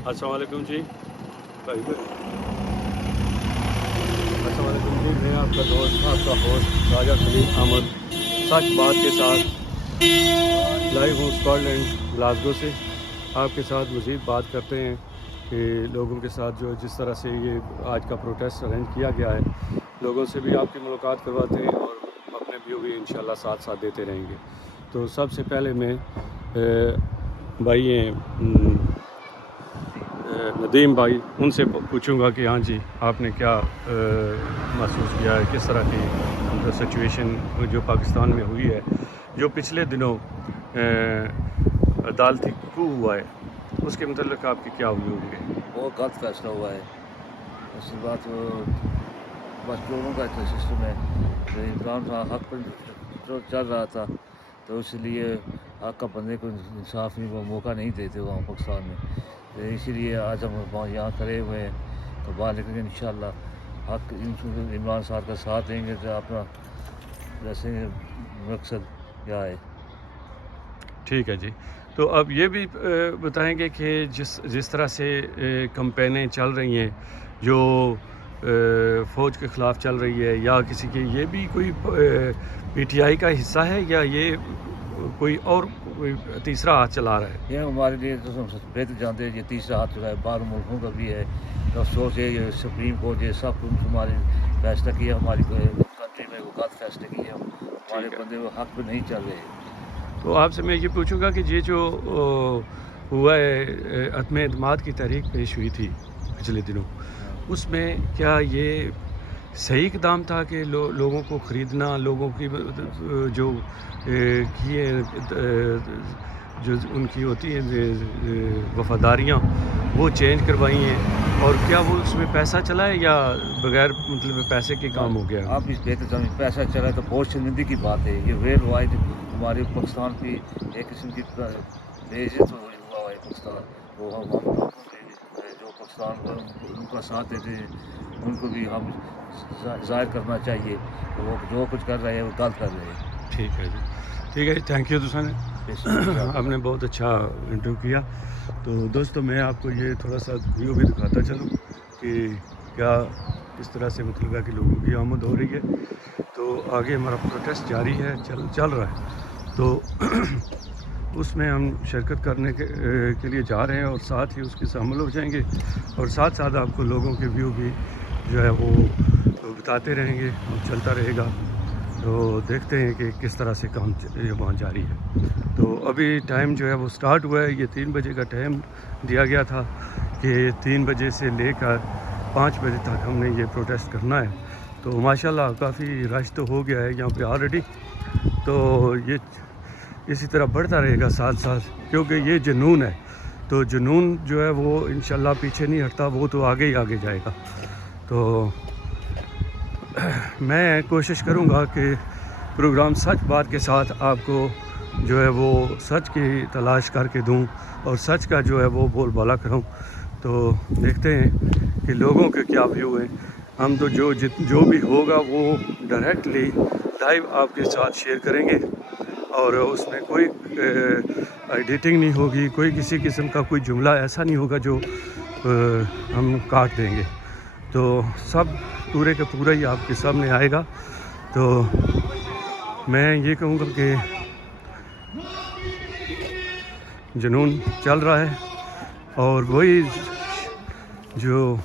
अस्सलाम वालेकुम जी भाई। अस्सलाम वालेकुम जी, मैं आपका दोस्त, आपका होस्ट राजा खलील अहमद सच बात के साथ लाइव हूँ स्कॉटलैंड ग्लासगो से। आपके साथ मज़ीद बात करते हैं कि लोगों के साथ जो जिस तरह से ये आज का प्रोटेस्ट अरेंज किया गया है, लोगों से भी आपकी मुलाकात करवाते हैं और अपने व्यू भी इंशाल्लाह साथ साथ देते रहेंगे। तो सबसे पहले मैं भाई नदीम भाई उनसे पूछूंगा कि हाँ जी आपने क्या महसूस किया है, किस तरह की सिचुएशन जो पाकिस्तान में हुई है, जो पिछले दिनों अदालती कू हुआ है, उसके मतलब आपके क्या व्यू होंगे? बहुत गलत फैसला हुआ है। उसके बाद बस चोरों का तो सिस्टम है। तो इमरान खान हक पर जो चल रहा था, तो इसलिए हक का बंदे को इंसाफ नहीं, वो मौका नहीं देते वहाँ पाकिस्तान में। तो इसीलिए आज हम वहाँ यहाँ खड़े हुए हैं, तो बाहर निकलेंगे इंशाल्लाह। हक इमरान साहब का साथ देंगे तो अपना जैसे मकसद क्या है। ठीक है जी। तो अब ये भी बताएंगे कि जिस तरह से कैंपेनें चल रही हैं जो फ़ौज के ख़िलाफ़ चल रही है या किसी के, ये भी कोई पीटीआई का हिस्सा है या ये कोई और कोई तीसरा हाथ चला रहा है? ये हमारे लिए तो हम बेहतर जानते हैं, ये तीसरा हाथ जो है बाहर मुल्कों का भी है। तो अफसोस है ये सुप्रीम कोर्ट ये सब कुछ हमारी फैसला किया, हमारी कंट्री में वो गलत फैसले किए, हमारे बंदे वो हक पे नहीं चल रहे। तो आपसे मैं ये पूछूंगा कि ये जो हुआ है अदम एतमाद की तहरीक पेश हुई थी पिछले दिनों, उसमें क्या ये सही इक़दाम था कि लोगों को ख़रीदना, लोगों की जो जो उनकी होती हैं वफ़ादारियाँ वो चेंज करवाई हैं, और क्या वो उसमें पैसा चला है या बगैर मतलब पैसे के काम हो गया? आप इस बेहतर पैसा चला है तो बहुत शर्मिंदगी की बात है। ये वेल वाइड हमारे पाकिस्तान की एक किस्म की बेइज्जत हुआ है पाकिस्तान। तो हम जो पाकिस्तान को उनका साथ देते हैं, उनको भी हम ज़ाहिर करना चाहिए कि वो जो कुछ कर रहे हैं वो गलत कर रहे हैं। ठीक है जी, ठीक है जी, थैंक यू दोस्तों ने आपने बहुत अच्छा इंटरव्यू किया। तो दोस्तों मैं आपको ये थोड़ा सा व्यू भी दिखाता चलूँ कि क्या इस तरह से मतलब है कि लोगों की आमद हो रही है। तो आगे हमारा प्रोटेस्ट जारी है, चल रहा है। तो उसमें हम शिरकत करने के लिए जा रहे हैं और साथ ही उसके शामिल हो जाएंगे, और साथ साथ आपको लोगों के व्यू भी जो है वो बताते रहेंगे और चलता रहेगा। तो देखते हैं कि किस तरह से काम वहाँ जारी है। तो अभी टाइम जो है वो स्टार्ट हुआ है, ये 3 बजे का टाइम दिया गया था कि 3 बजे से लेकर 5 बजे तक हमने ये प्रोटेस्ट करना है। तो माशाल्लाह काफ़ी रश तो हो गया है यहाँ पे ऑलरेडी। तो ये इसी तरह बढ़ता रहेगा साथ साथ, क्योंकि ये जुनून है। तो जुनून जो है वो इंशाल्लाह पीछे नहीं हटता, वो तो आगे ही आगे जाएगा। तो मैं कोशिश करूँगा कि प्रोग्राम सच बात के साथ आपको जो है वो सच की तलाश करके दूँ और सच का जो है वो बोलबाला करूँ। तो देखते हैं कि लोगों के क्या व्यू हैं। हम तो जो भी होगा वो डायरेक्टली लाइव आपके साथ शेयर करेंगे, और उसमें कोई एडिटिंग नहीं होगी, कोई किसी किस्म का कोई जुमला ऐसा नहीं होगा जो हम काट देंगे। तो सब पूरे का पूरा ही आपके सामने आएगा। तो मैं ये कहूँगा कि जुनून चल रहा है, और वही जो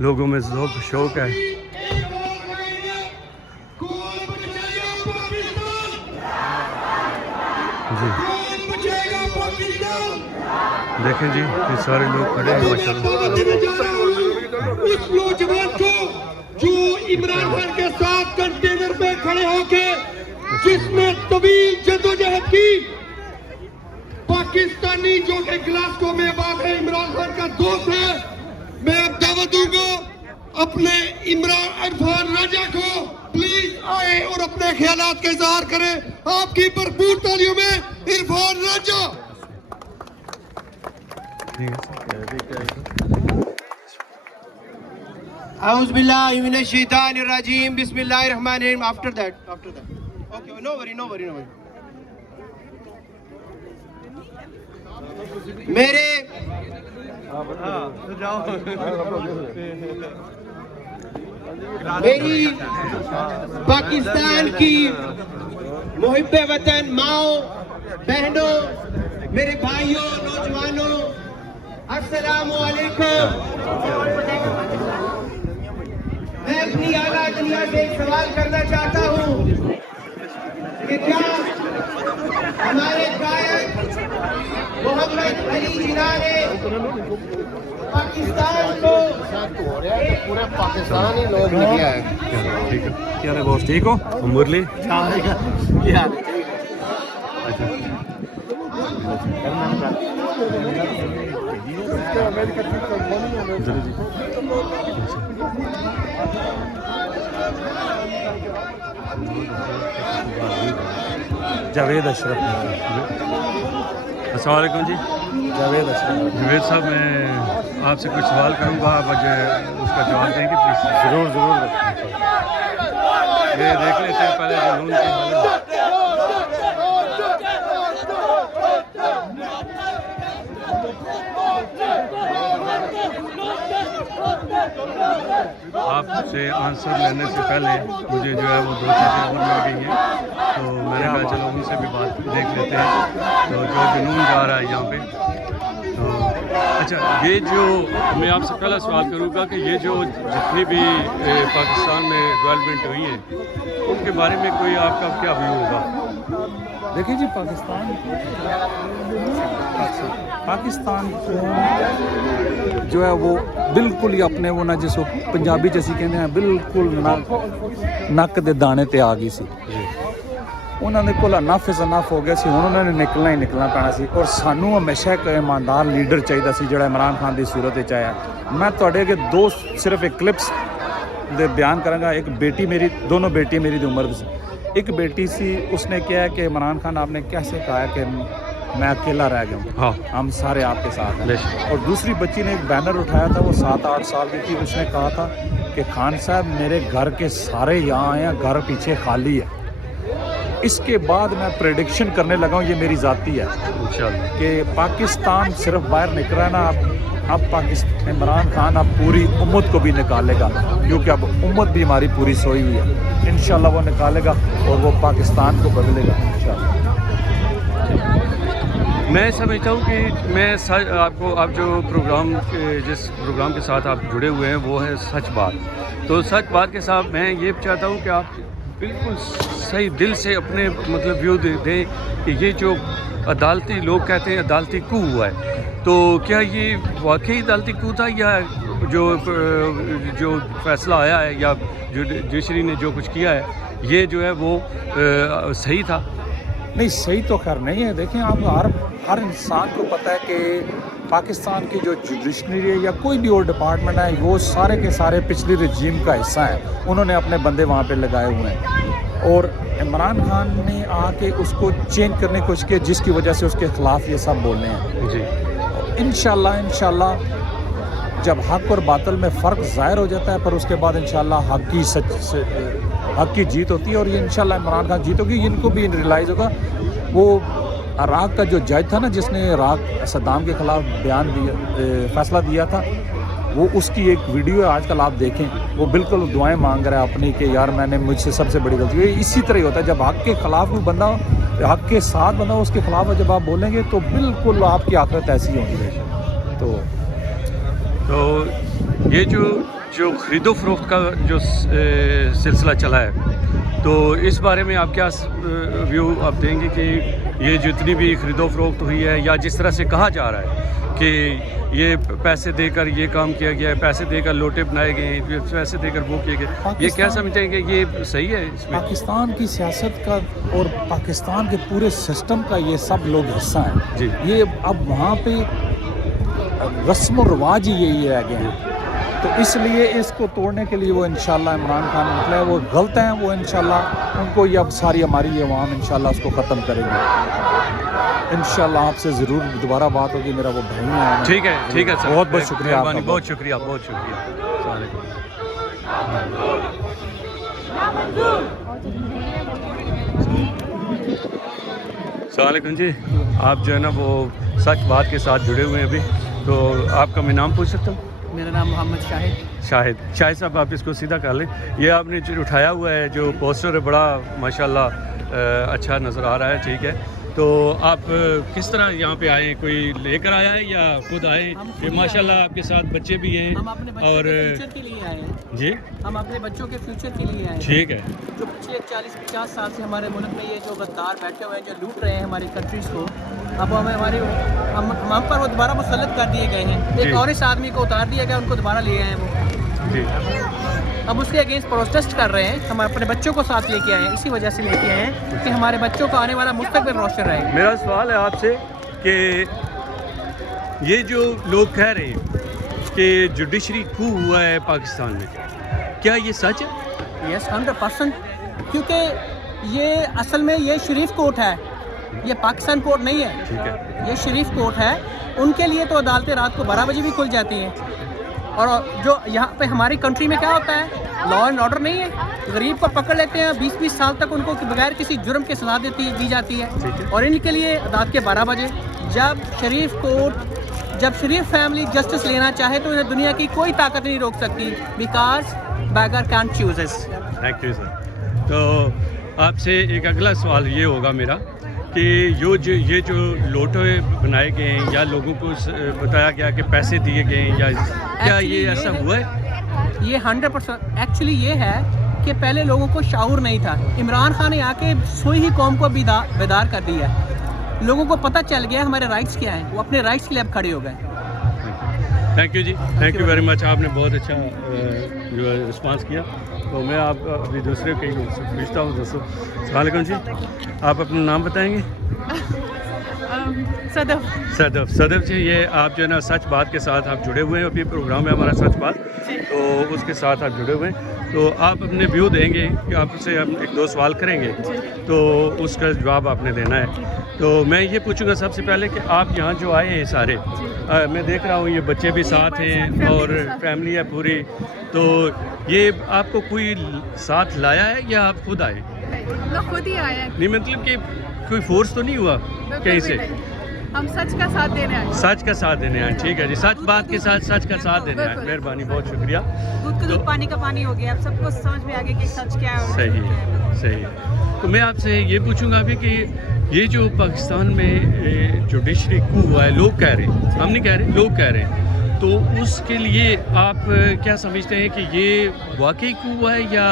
लोगों में ज़ौक़ शौक़ है जी। देखें जी, ये सारे लोग खड़े हैं माशाल्लाह। उस नौजवान को जो इमरान खान के साथ कंटेनर पे खड़े होके जिसने तवील जद्दोजहद की, पाकिस्तानी जो कि ग्लासगो में बात है इमरान खान का दोस्त है, मैं अब दावत दूंगा अपने इरफान राजा को प्लीज आए और अपने ख्यालात का इजहार करें। आपकी भरपूर तालियों में इरफान राजा। Auzubillahi minash shaitanir rajim. Bismillahir rahmanir rahim. After that. Okay, no worry. मेरे मेरी पाकिस्तान की मुहिब्बे वतन माओ बहनों, मेरे भाइयों, नौजवानों, अस्सलाम वालेकुम। मैं अपनी आला दुनिया से एक सवाल करना चाहता हूँ कि क्या हमारे गायक मोहम्मद अली जिन्ना ने पाकिस्तान को पूरा पाकिस्तान ही लोग निकले है। ठीक है, क्या है बॉस, ठीक हो? मुरली जावेद अशरफ। अस्सलाम वालेकुम जी। जावेद अशरफ। जावेद साहब, मैं आपसे कुछ सवाल करूंगा, आप आज उसका जवाब देंगे प्लीज़? ज़रूर ज़रूर। ये देख लेते हैं पहले जुनून की हालत। आपसे आंसर लेने से पहले मुझे जो है वो दो चीज़ें और मिल गई हैं, तो मैंने कहा चलो उनसे भी बात देख लेते हैं। तो जो जुनून जा रहा है यहाँ पे, तो अच्छा, ये जो मैं आपसे पहला सवाल करूँगा कि ये जो जितनी भी पाकिस्तान में डेवलपमेंट हुई है उनके बारे में कोई आपका क्या व्यू होगा? देखिए जी, पाकिस्तान को जो है वो बिल्कुल ही अपने वो ना जिसको पंजाबी च असीं कहते हैं बिल्कुल नक दे दाने ते आ गई सी। ਉਹਨਾਂ ਦੇ ਕੋਲ ਅਨਫ ਇਜ਼ ਅਨਫ ਹੋ ਗਿਆ ਸੀ, ਹੁਣ ਉਹਨਾਂ ਨੇ ਨਿਕਲਣਾ ਹੀ ਨਿਕਲਣਾ ਪੈਣਾ ਸੀ। ਔਰ ਸਾਨੂੰ ਹਮੇਸ਼ਾ ਇੱਕ ਇਮਾਨਦਾਰ ਲੀਡਰ ਚਾਹੀਦਾ ਸੀ ਜਿਹੜਾ ਇਮਰਾਨ ਖਾਨ ਦੀ ਸੂਰਤ ਵਿੱਚ ਆਇਆ। ਮੈਂ ਤੁਹਾਡੇ ਅੱਗੇ ਦੋ ਸਿਰਫ ਇੱਕ ਕਲਿਪਸ ਦੇ ਬਿਆਨ ਕਰਾਂਗਾ। ਇੱਕ ਬੇਟੀ ਮੇਰੀ, दोनों बेटी मेरी दी उम्र से, एक बेटी सी, उसने क्या है कि इमरान खान आपने कैसे कहा कि मैं अकेला रह गया हूँ, हाँ, हम सारे आपके साथ हैं। बेशक। और दूसरी बच्ची ने एक बैनर उठाया था, वो 7-8 साल की थी, उसने कहा था कि खान साहब मेरे घर के सारे यहाँ आए हैं, घर पीछे खाली है। इसके बाद मैं प्रेडिक्शन करने लगा हूँ, ये मेरी ज़ाती है, इंशाल्लाह कि पाकिस्तान सिर्फ बाहर निकला है ना, अब पाकिस्तान इमरान खान अब पूरी उम्मत को भी निकालेगा, क्योंकि अब उम्मत भी हमारी पूरी सोई हुई है। इंशाल्लाह वो निकालेगा और वो पाकिस्तान को बदलेगा इंशाल्लाह। मैं समझता हूँ कि मैं सच आपको, आप जो प्रोग्राम जिस प्रोग्राम के साथ आप जुड़े हुए हैं वो है सच बात। तो सच बात के साथ मैं ये चाहता हूँ कि आप बिल्कुल सही दिल से अपने मतलब व्यू दें कि ये जो अदालती लोग कहते हैं अदालती कू हुआ है, तो क्या ये वाकई अदालती कू था या जो फैसला आया है या जो जुडिशरी ने जो कुछ किया है ये जो है वो सही था? नहीं, सही तो खैर नहीं है। देखें, आप हर इंसान को पता है कि पाकिस्तान की जो जुडिशरी है या कोई भी और डिपार्टमेंट है, वो सारे के सारे पिछली रजीम का हिस्सा है। उन्होंने अपने बंदे वहाँ पे लगाए हुए हैं और इमरान खान ने आके उसको चेंज करने की कोशिश की, जिसकी वजह से उसके ख़िलाफ़ ये सब बोल रहे हैं। जी इंशाल्लाह जब हक़ और बातिल में फ़र्क ज़ाहिर हो जाता है, पर उसके बाद इंशाल्लाह हक़ की जीत होती है और ये इंशाल्लाह इमरान खान जीत होगी। इनको भी रियलाइज़ होगा। वो इराक़ का जो जज था ना, जिसने इराक़ सद्दाम के ख़िलाफ़ बयान दिया, फ़ैसला दिया था, वो उसकी एक वीडियो है, आजकल आप देखें, वो बिल्कुल दुआएं मांग रहा है अपनी कि यार मैंने, मुझसे सबसे बड़ी गलती हुई। इसी तरह ही होता है, जब हक़ के ख़िलाफ़ कोई बंदा, हक़ के साथ बंदा उसके ख़िलाफ़ जब आप बोलेंगे तो बिल्कुल आपकी आखिरत ऐसी होगी। तो ये जो ख़रीदो फरोख्त का जो सिलसिला चला है, तो इस बारे में आप क्या व्यू आप देंगे कि ये जितनी भी ख़रीदो फरोख्त हुई है या जिस तरह से कहा जा रहा है कि ये पैसे देकर ये काम किया गया है, पैसे देकर लोटे बनाए गए हैं, पैसे देकर वो किए गए, ये क्या समझते हैं कि ये सही है? इसमें पाकिस्तान की सियासत का और पाकिस्तान के पूरे सिस्टम का ये सब लोग हिस्सा हैं जी। ये अब वहाँ पे रस्म और रिवाज ही यही रह गए हैं, तो इसलिए इसको तोड़ने के लिए वो इंशाल्लाह इमरान खान निकला है। वो गलत हैं, वो इंशाल्लाह उनको ये अब सारी हमारी अवाम इंशाल्लाह उसको ख़त्म करेंगे। इंशाल्लाह आपसे ज़रूर दोबारा बात होगी, मेरा वो भाई है। ठीक है सर, बहुत बहुत शुक्रिया आपका। बहुत शुक्रिया, बहुत शुक्रिया। अस्सलाम अस्सलाम वालेकुम जी, आप जो है ना वो सच बात के साथ जुड़े हुए हैं अभी, तो आपका मैं नाम पूछ सकता हूँ? मेरा नाम मोहम्मद शाहिद साहब, आप इसको सीधा कर लें। ये आपने जो उठाया हुआ है जो पोस्टर है, बड़ा माशाल्लाह अच्छा नज़र आ रहा है, ठीक है। तो आप किस तरह यहाँ पे आए, कोई लेकर आया है या खुद आए? ये माशाल्लाह आपके साथ बच्चे भी हैं हम अपने बच्चों और के फ्यूचर के लिए आए हैं। जी, हम अपने बच्चों के फ्यूचर के लिए आए हैं। ठीक है। जो पिछले 40-50 साल से हमारे मुल्क में ये जो गद्दार बैठे हुए हैं, जो लूट रहे हैं हमारी कंट्रीज़ को, अब हम पर वो दोबारा मुसल्लत कर दिए गए हैं। जी। एक और इस आदमी को उतार दिया गया, उनको दोबारा ले आए हैं वो। जी, अब उसके अगेंस्ट प्रोटेस्ट कर रहे हैं। हम अपने बच्चों को साथ लेके आए हैं, इसी वजह से लेके आए हैं कि हमारे बच्चों का आने वाला मुस्तकबिल रोशन रहे। मेरा सवाल है आपसे कि ये जो लोग कह रहे हैं कि जुडिशरी कू हुआ है पाकिस्तान में, क्या ये सच है? यस, 100%। क्योंकि ये असल में ये शरीफ कोर्ट है, ये पाकिस्तान कोर्ट नहीं है। ठीक है। ये शरीफ कोर्ट है। उनके लिए तो अदालतें रात को 12 बजे भी खुल जाती हैं। और जो यहाँ पे हमारी कंट्री में क्या होता है, लॉ एंड ऑर्डर नहीं है। गरीब को पकड़ लेते हैं, 20-20 साल तक उनको बगैर किसी जुर्म के सजा दी जाती ठीक है। है। और इनके लिए रात के 12 बजे जब शरीफ फैमिली जस्टिस लेना चाहे तो इन्हें दुनिया की कोई ताकत नहीं रोक सकती, because beggar can't chooses. Thank you sir. तो आपसे एक अगला सवाल ये होगा मेरा कि ये जो लोटे बनाए गए हैं या लोगों को बताया गया कि पैसे दिए गए हैं, या क्या Actually ये ऐसा हुआ है? ये 100% एक्चुअली ये है कि पहले लोगों को शाऊर नहीं था। इमरान खान ने आके सोई ही कौम को बेदार कर दिया है। लोगों को पता चल गया हमारे राइट्स क्या हैं, वो अपने राइट्स के लिए अब खड़े हो गए। थैंक यू जी, थैंक यू वेरी मच। आपने बहुत अच्छा जो रिस्पांस किया। तो मैं आप अभी दूसरे कई लोग से पूछता हूँ। दोस्तों अस्सलाम वालेकुम जी, आप अपना नाम बताएंगे? सदफ जी, ये आप जो है ना सच बात के साथ आप जुड़े हुए हैं। अभी प्रोग्राम है हमारा सच बात, तो उसके साथ आप जुड़े हुए हैं। तो आप अपने व्यू देंगे कि आपसे हम 1-2 सवाल करेंगे, तो उसका जवाब आपने देना है। तो मैं ये पूछूंगा सबसे पहले कि आप यहाँ जो आए हैं सारे, मैं देख रहा हूँ ये बच्चे भी साथ हैं और फैमिली है पूरी, तो ये आपको कोई साथ लाया है या आप खुद आए? हम लोग खुद ही आए हैं। नहीं, मतलब कि कोई फोर्स तो नहीं हुआ कहीं से? हम सच का साथ देने आए। सच का साथ देने आए, ठीक है जी। सच बात के साथ सच का साथ देने आए, मेहरबानी, बहुत शुक्रिया। दूध का दूध पानी का पानी हो गया, अब सबको समझ में आ गया कि सच क्या है और सही है, सही है। तो मैं आपसे ये पूछूंगा अभी कि ये जो पाकिस्तान में जुडिशरी कू हुआ है, लोग कह रहे हैं, हम नहीं कह रहे, लोग कह रहे हैं, तो उसके लिए आप क्या समझते हैं कि ये वाकई कू हुआ है या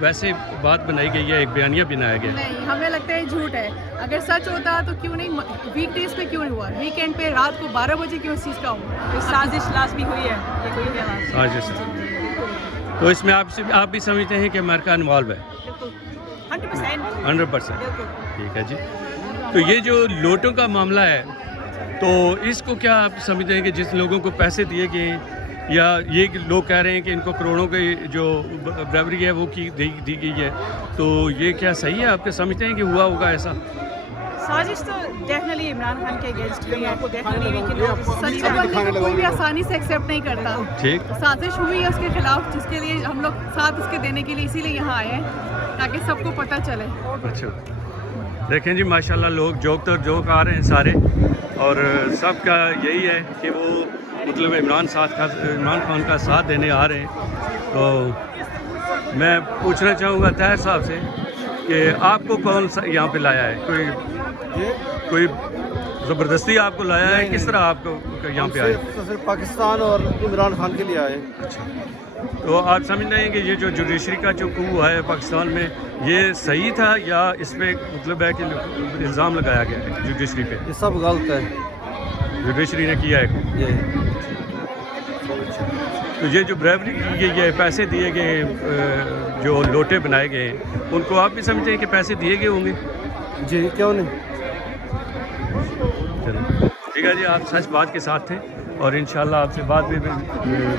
वैसे बात बनाई गई है, एक बयानिया बनाया गया? नहीं, हमें लगता है झूठ है। अगर सच होता तो क्यों नहीं, वीकडेज पे क्यों हुआ, वीकेंड पे रात को 12 बजे क्यों इस चीज़ का हुआ? साजिश लास्ट भी हुई है, ये हुई है साजिश। तो इसमें आप भी समझते हैं कि अमेरिका इन्वॉल्व है? 100%। ठीक है जी। तो ये जो लोटों का मामला है, तो इसको क्या आप समझते हैं कि जिस लोगों को पैसे दिए गए हैं, या ये लोग कह रहे हैं कि इनको करोड़ों की जो ब्रेवरी है वो दी गई है, तो ये क्या सही है? आपके समझते हैं कि हुआ होगा ऐसा? साजिश तो डेफिनेटली इमरान खान के अगेंस्ट हुई है, डेफिनेटली सच का बनने को कोई भी आसानी से एक्सेप्ट नहीं करता। ठीक। साजिश हुई है उसके खिलाफ, जिसके लिए हम लोग साथ उसके देने के लिए इसीलिए यहाँ आए हैं, ताकि सबको पता चले। अच्छा, देखें जी माशाल्लाह, लोग जोक आ रहे हैं सारे, और सबका यही है कि वो मतलब इमरान खान का साथ देने आ रहे हैं। तो मैं पूछना चाहूँगा ताहिर साहब से कि आपको कौन सा यहाँ पे लाया है? कोई ज़बरदस्ती आपको लाया है? किस तरह आपको यहाँ पे आए? सिर्फ पाकिस्तान और इमरान खान के लिए आए। अच्छा, तो आप समझ रहे हैं कि ये जो जुडिशरी का जो कू है पाकिस्तान में, ये सही था या इस पर मतलब है कि इल्ज़ाम लगाया गया है जुडिशरी पे? ये सब गलत है, जुडिशरी ने किया है ये। तो ये जो ब्रेवरी की गई है, पैसे दिए गए, जो लोटे बनाए गए हैं, उनको आप भी समझते हैं कि पैसे दिए गए होंगे? जी, क्यों नहीं। चलो ठीक है जी, आप सच बात के साथ थे और इंशाल्लाह आपसे बाद में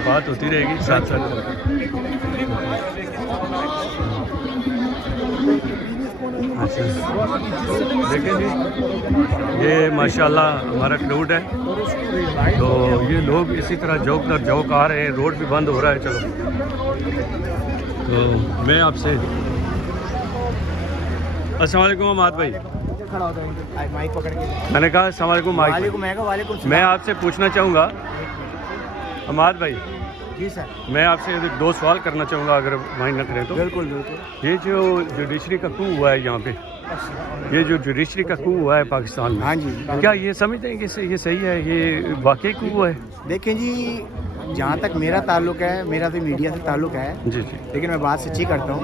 बात होती रहेगी साथ साथ। अच्छा, देखें जी, ये माशाल्लाह हमारा क्राउड है, तो ये लोग इसी तरह जोक दर जोक आ रहे हैं, रोड भी बंद हो रहा है। चलो, तो मैं आपसे अस्सलाम वालेकुम अमाद भाई, खड़ा होता है माइक पकड़ के। मैंने कहा अस्सलाम वालेकुम माइक। वालेकुम मैं आपसे पूछना चाहूँगा अमाद भाई, जी सर। मैं आपसे 2 सवाल करना चाहूँगा अगर माइंड न करें तो। बिल्कुल बिल्कुल। ये जो जुडिशरी का coup हुआ है यहाँ पे, ये जो जुडिशरी का coup हुआ है पाकिस्तान में, हाँ जी। क्या ये समझते हैं कि ये सही है, ये वाकई coup हुआ है? देखें जी, जहाँ तक मेरा ताल्लुक है, मेरा तो मीडिया से ताल्लुक है, जी जी। लेकिन मैं बात सच्ची करता हूँ।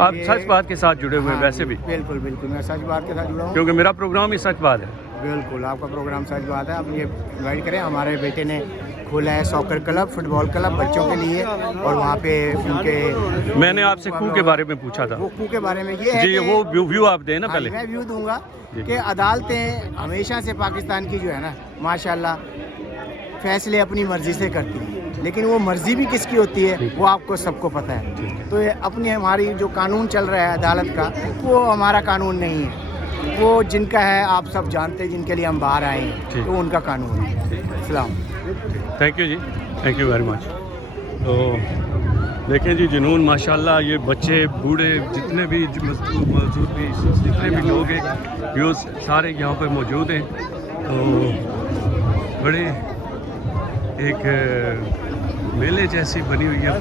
आप सच बात के साथ जुड़े हुए हैं वैसे भी? बिल्कुल बिल्कुल, मैं सच बात के साथ जुड़ा हूँ। क्योंकि मेरा प्रोग्राम ही सच बात है। बिल्कुल, आपका प्रोग्राम सच बात है। आप ये गाइड करें, हमारे बेटे ने खोला है सॉकर क्लब, फुटबॉल क्लब बच्चों के लिए, और वहाँ पे उनके, मैंने आपसे coup के बारे में पूछा था। वो coup के बारे में ये है जी, कि वो व्यू आप दें ना हाँ, पहले। मैं व्यू दूंगा जी। कि अदालतें हमेशा से पाकिस्तान की जो है ना, माशाल्लाह फैसले अपनी मर्जी से करती हैं, लेकिन वो मर्जी भी किसकी होती है वो आपको सबको पता है। तो ये अपनी हमारी जो कानून चल रहा है अदालत का, वो हमारा कानून नहीं है, वो जिनका है आप सब जानते हैं, जिनके लिए हम बाहर आए हैं, तो उनका कानून है। सलाम। थैंक यू जी, थैंक यू वेरी मच। तो देखें जी, जुनून माशाल्लाह, ये बच्चे बूढ़े जितने भी मौजूद भी जितने भी लोग हैं ये सारे यहाँ पर मौजूद हैं। तो बड़े एक मेले जैसी बनी हुई है।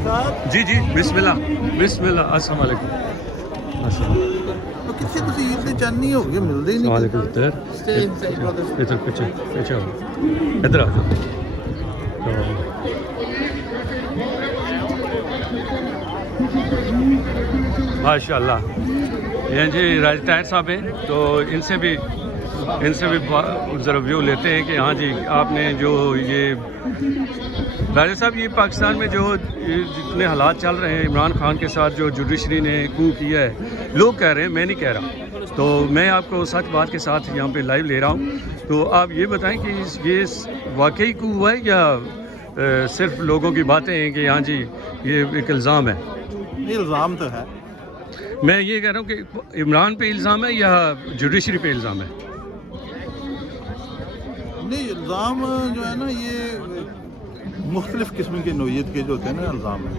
जी जी, बिस्मिल्लाह बिस्मिल्लाह, अस्सलाम वालेकुम। तो किसी तुसी इतने चंद नहीं हो गए, मिलते ही नहीं। वालेकुम इधर पीछे पीछे आओ, इधर आ जाओ। माशाल्लाह, ये जी राज ताहिर साहब हैं, तो इनसे भी ज़रा व्यू लेते हैं कि हाँ जी, आपने जो ये राजा साहब, ये पाकिस्तान में जो जितने हालात चल रहे हैं इमरान खान के साथ, जो जुडिशरी ने coup किया है, लोग कह रहे हैं, मैं नहीं कह रहा, तो मैं आपको सच बात के साथ यहाँ पे लाइव ले रहा हूँ। तो आप ये बताएं कि ये वाकई coup हुआ है या सिर्फ लोगों की बातें हैं कि हाँ जी ये एक इल्ज़ाम है? इल्ज़ाम तो है। मैं ये कह रहा हूँ कि इमरान पे इल्ज़ाम है या जुडिशरी पे इल्ज़ाम है? नहीं, इल्ज़ाम जो है ना, ये मुख्तलिफ़ किस्म के नोयत के जो होते हैं ना इल्ज़ाम है।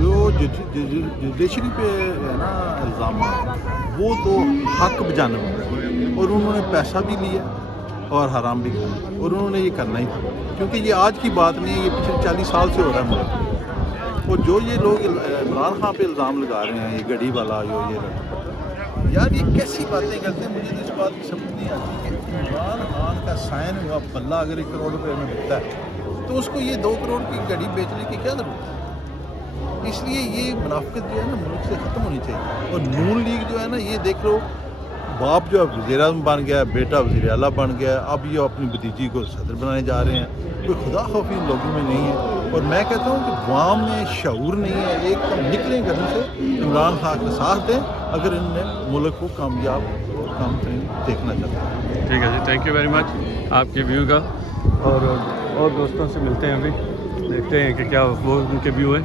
जो जुडिशरी पे है ना इल्ज़ाम, वो तो हक बजाने वाले, और उन्होंने पैसा भी लिया और हराम भी किया, और उन्होंने ये करना ही था, क्योंकि ये आज की बात नहीं है, ये पिछले 40 साल से हो रहा है मुल्क। और जो ये लोग इमरान खान पे इल्ज़ाम लगा रहे हैं, ये गड़ी वाला जो ये यार, ये कैसी बातें करते हैं, मुझे तो इस बात की समझ नहीं आती कि इमरान खान का साइन हुआ बल्ला अगर 1 करोड़ रुपये में बिकता है, तो उसको ये 2 करोड़ की घड़ी बेचने की क्या ज़रूरत है? इसलिए ये मुनाफिकत जो है ना मुल्क से ख़त्म होनी चाहिए। और नून लीग जो है ना, ये देख लो, बाप जो अब वज़ीर-ए-आज़म बन गया, बेटा वज़ीर आला बन गया, अब ये अपनी भतीजी को सदर बनाने जा रहे हैं। कोई खुदा खौफी इन लोगों में नहीं है, और मैं कहता हूँ कि अवाम में शऊर नहीं है। एक तो निकलें घर से, इमरान खान का साथ दें अगर इनने मुल्क को कामयाब और कामयाब देखना चाहते हैं। ठीक है जी, थैंक यू वेरी मच आपके व्यू का। और दोस्तों से मिलते हैं, अभी देखते हैं कि क्या वो उनके व्यू हैं।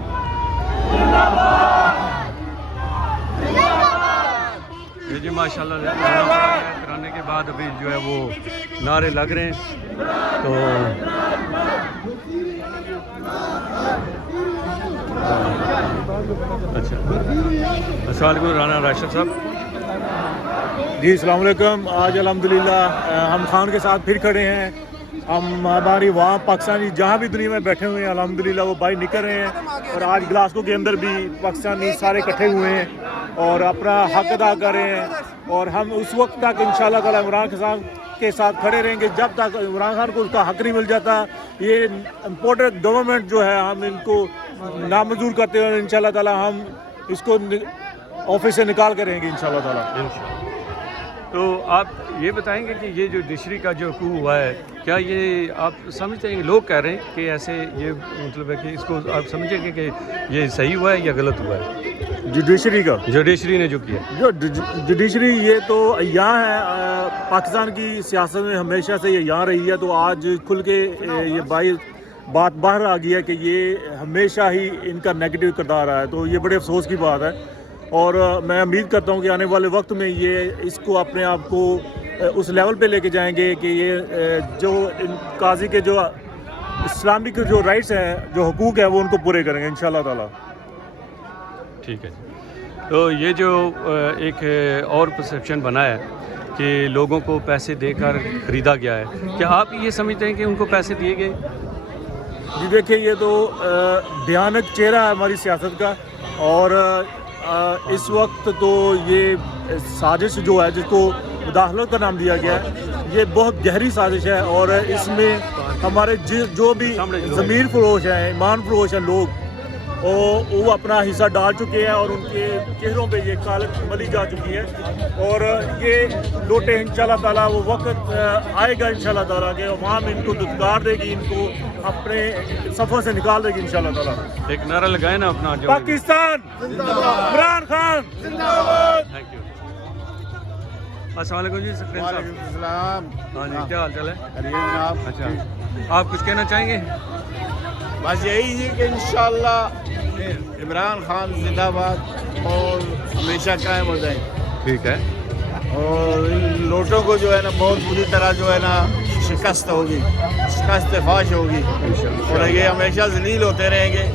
ये जी माशाल्लाह कराने के बाद अभी जो है वो नारे लग रहे हैं। तो अच्छा, अस्सलाम वालेकुम राना राशिद साहब। जी अस्सलाम वालेकुम। आज अल्हम्दुलिल्लाह हम खान के साथ फिर खड़े हैं। हम हमारी वहाँ पाकिस्तानी जहाँ भी दुनिया में बैठे हुए हैं, अल्हम्दुलिल्लाह वो भाई निकल रहे हैं, और आज ग्लासगो के अंदर भी पाकिस्तानी सारे इकट्ठे हुए हैं और अपना हक अदा कर रहे हैं। और हम उस वक्त तक इंशाल्लाह ताला इमरान खान के साथ खड़े रहेंगे जब तक इमरान खान को उसका हक नहीं मिल जाता। ये इम्पोर्टेड गवर्नमेंट जो है, हम इनको नामंजूर करते हैं, इंशाल्लाह ताला हम इसको ऑफिस से निकाल कर रहेंगे इंशाल्लाह ताला। तो आप ये बताएंगे कि ये जो जुडिशरी का जो coup हुआ है, क्या ये आप समझते हैं, लोग कह रहे हैं कि ऐसे ये मतलब है कि इसको आप समझेंगे कि ये सही हुआ है या गलत हुआ है? जुडिशरी ने जो किया, जो जुडिशरी ये तो यहाँ है, पाकिस्तान की सियासत में हमेशा से ये यहाँ रही है, तो आज खुल के ये बात बाहर आ गई है कि ये हमेशा ही इनका नेगेटिव किरदार रहा है। तो ये बड़े अफसोस की बात है, और मैं उम्मीद करता हूँ कि आने वाले वक्त में ये इसको अपने आप को उस लेवल पे लेके जाएंगे कि ये जो इन काजी के जो इस्लामिक जो राइट्स हैं, जो हुकूक है, वो उनको पूरे करेंगे इंशाल्लाह ताला। ठीक है। तो ये जो एक और परसेप्शन बना है کہ لوگوں کو پیسے دے کر خریدا گیا ہے. کیا آپ یہ سمجھتے ہیں کہ ان کو پیسے دیے گئے؟ جی دیکھیں یہ تو بھیانک چہرہ ہے ہماری سیاست کا، اور اس وقت تو یہ سازش جو ہے جس کو مداخلت کا نام دیا گیا ہے، یہ بہت گہری سازش ہے، اور اس میں ہمارے جو بھی ضمیر فروش ہیں، ایمان فروش ہیں لوگ، وہ اپنا حصہ ڈال چکے ہیں، اور ان کے چہروں پہ یہ کالک ملی جا چکی ہے، اور یہ لوٹے انشاءاللہ تعالیٰ وہ وقت آئے گا انشاءاللہ تعالیٰ کہ عوام ان کو دھتکار دے گی، ان کو اپنے صفوں سے نکال دے گی انشاءاللہ تعالیٰ. ایک نعرہ لگائے نا اپنا جو پاکستان عمران خان زندہ باد. Thank you. السلام علیکم جی سکرین صاحب. السلام. ہاں جی، کیا حال چال ہے؟ جناب. اچھا، آپ کچھ کہنا چاہیں گے؟ بس یہی ہے کہ انشاءاللہ عمران خان زندہ باد اور ہمیشہ قائم ہو جائیں. ٹھیک ہے. اور ان لوٹوں کو جو ہے نا بہت بری طرح جو ہے نا شکست ہوگی، شکست فاش ہوگی، اور یہ ہمیشہ ذلیل ہوتے رہیں گے.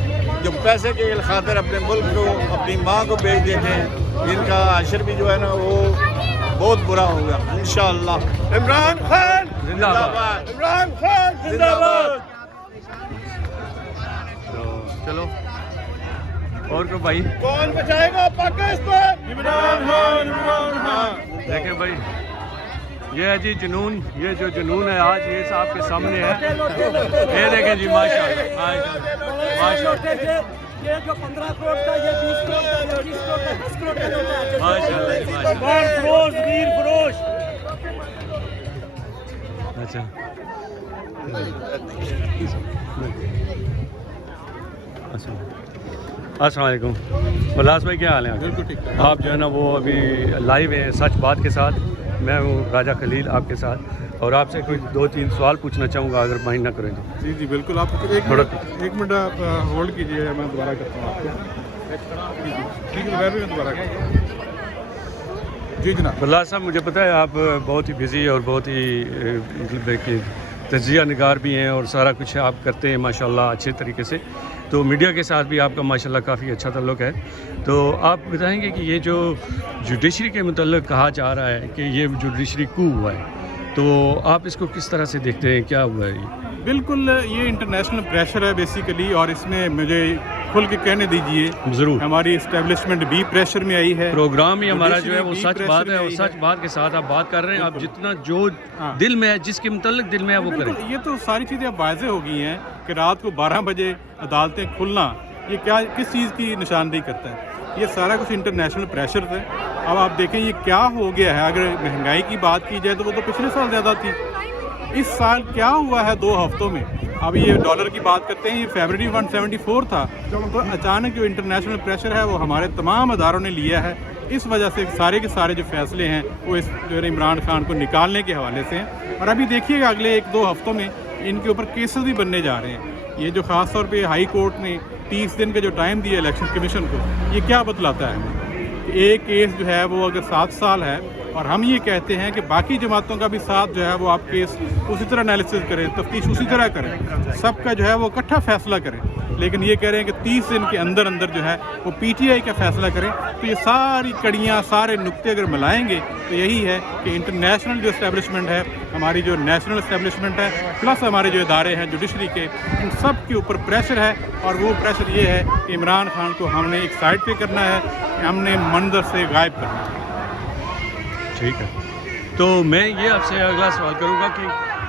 جو پیسے کے خاطر اپنے ملک کو، اپنی ماں کو بیچ دیتے ہیں، ان کا حشر بھی جو ہے نا وہ بہت برا ہوگا انشاءاللہ. عمران خان زندہ باد. عمران خان زندہ باد. چلو اور کو بھائی کون بچائے گا پاکستان؟ عمران خان. عمران خان. دیکھیں بھائی، یہ ہے جی جنون، یہ جو جنون ہے آج یہ آپ کے سامنے ہے. یہ دیکھیں جی ماشاء اللہ، ماشاء اللہ، یہ جو 15 کروڑ کا، یہ 20 کروڑ کا، یہ 20 کروڑ کا، 10 کروڑ کا ماشاء اللہ، ماشاء اللہ. فروش ویر فروش. اچھا، السلام علیکم. ولاس بھائی کیا حال ہیں؟ بالکل ٹھیک. آپ جو ہے نا وہ ابھی لائیو ہیں سچ بات کے ساتھ. میں ہوں راجہ خلیل آپ کے ساتھ، اور آپ سے کوئی 2-3 سوال پوچھنا چاہوں گا اگر مائنڈ نہ کریں تو. جی جی بالکل. آپ ایک منٹ آپ ہولڈ کیجیے، میں دوبارہ کرتا ہوں آپ کو. ٹھیک ہے، میں دوبارہ کرتا ہوں. جی جناب. ولاس صاحب مجھے پتہ ہے آپ بہت ہی بزی اور بہت ہی مطلب ہے کہ تجزیہ نگار بھی ہیں، اور سارا کچھ آپ کرتے ہیں ماشاءاللہ اچھے طریقے سے. تو میڈیا کے ساتھ بھی آپ کا ماشاءاللہ کافی اچھا تعلق ہے. تو آپ بتائیں گے کہ یہ جو جوڈیشری کے متعلق کہا جا رہا ہے کہ یہ جوڈیشری کو ہوا ہے، تو آپ اس کو کس طرح سے دیکھتے ہیں؟ کیا ہوا ہے یہ؟ بالکل یہ انٹرنیشنل پریشر ہے بیسیکلی، اور اس میں مجھے کھل کے کہنے دیجئے ضرور. ہماری اسٹیبلشمنٹ بھی پریشر میں آئی ہے. پروگرام ہی ہمارا جو ہے وہ جوڈیشری سچ بھی بات ہے، پریشر اور میں سچ آئی بات کے ساتھ آپ بات کر رہے ہیں. آپ جتنا جو دل میں ہے، جس کے متعلق دل میں ہے وہ کریں. بالکل. یہ تو ساری چیزیں اب واضح ہو گئی ہیں کہ رات کو 12 بجے عدالتیں کھلنا یہ کیا کس چیز کی نشاندہی کرتا ہے؟ یہ سارا کچھ انٹرنیشنل پریشر ہے. اب آپ دیکھیں یہ کیا ہو گیا ہے. اگر مہنگائی کی بات کی جائے تو وہ تو پچھلے سال زیادہ تھی. اس سال کیا ہوا ہے 2 ہفتوں میں؟ اب یہ ڈالر کی بات کرتے ہیں، یہ فیبرری 174 تھا، تو اچانک جو انٹرنیشنل پریشر ہے وہ ہمارے تمام اداروں نے لیا ہے. اس وجہ سے سارے کے سارے جو فیصلے ہیں وہ اس جو عمران خان کو نکالنے کے حوالے سے ہیں. اور ابھی دیکھیے گا اگلے 1-2 ہفتوں میں ان کے اوپر کیسز بھی بننے جا رہے ہیں. یہ جو خاص طور پہ ہائی کورٹ نے 30 دن کا جو ٹائم دیا الیکشن کمیشن کو، یہ کیا بتلاتا ہے کہ ایک کیس جو ہے وہ اگر 7 سال ہے، اور ہم یہ کہتے ہیں کہ باقی جماعتوں کا بھی ساتھ جو ہے وہ آپ کیس اسی طرح انالیسس کریں، تفتیش اسی طرح کریں، سب کا جو ہے وہ اکٹھا فیصلہ کریں. لیکن یہ کہہ رہے ہیں کہ 30 دن کے اندر جو ہے وہ پی ٹی آئی کا فیصلہ کریں. تو یہ ساری کڑیاں، سارے نقطے اگر ملائیں گے تو یہی ہے کہ انٹرنیشنل جو اسٹیبلشمنٹ ہے، ہماری جو نیشنل اسٹیبلشمنٹ ہے، پلس ہمارے جو ادارے ہیں جوڈیشری کے، ان سب کے اوپر پریشر ہے. اور وہ پریشر یہ ہے کہ عمران خان کو ہم نے ایک سائڈ پہ کرنا ہے، ہم نے منظر سے غائب کرنا ہے. ٹھیک ہے. تو میں یہ آپ سے اگلا سوال کروں گا کہ